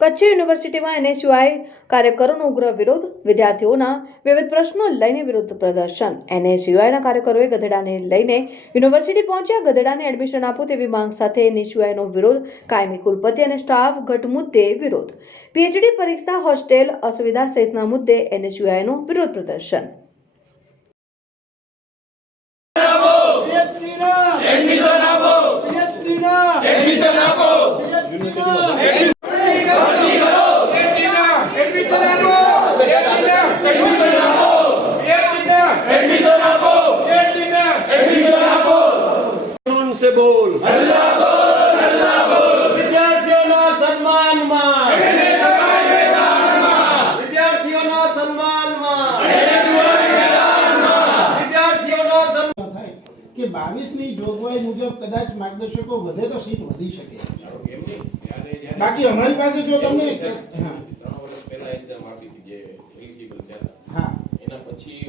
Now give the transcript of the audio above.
કચ્છ યુનિવર્સિટીમાં NSUI કાર્યકરોનો ઉગ્ર વિરોધ, વિદ્યાર્થીઓના વિવિધ પ્રશ્નો લઈને વિરોધ પ્રદર્શન। NSUIના કાર્યકરોએ ગધેડાને લઈને યુનિવર્સિટી પહોંચ્યા। ગધેડાને એડમિશન આપો તેવી માંગ સાથે NSUIનો વિરોધ, કાયમી કુલપતિ અને સ્ટાફ ઘટ મુદ્દે વિરોધ, PhD પરીક્ષા, હોસ્ટેલ અસુવિધા સહિતના મુદ્દે NSUIનો વિરોધ પ્રદર્શન। से बोल अल्लाह बोल विद्यार्थियों ना सम्मान मान विद्यार्थियों ना सम्मान मान विद्यार्थियों ना सम्मान કે 22 ની જોગવાઈ મુજબ કદાચ માર્ગદર્શકો વધે તો સીટ વધી શકે। બાકી અમારી પાસે જો તમને 3 વર્ષ પહેલા એક્ઝામ આપી હતી જે એલિજિબલ થયા હતા, હા, એના પછી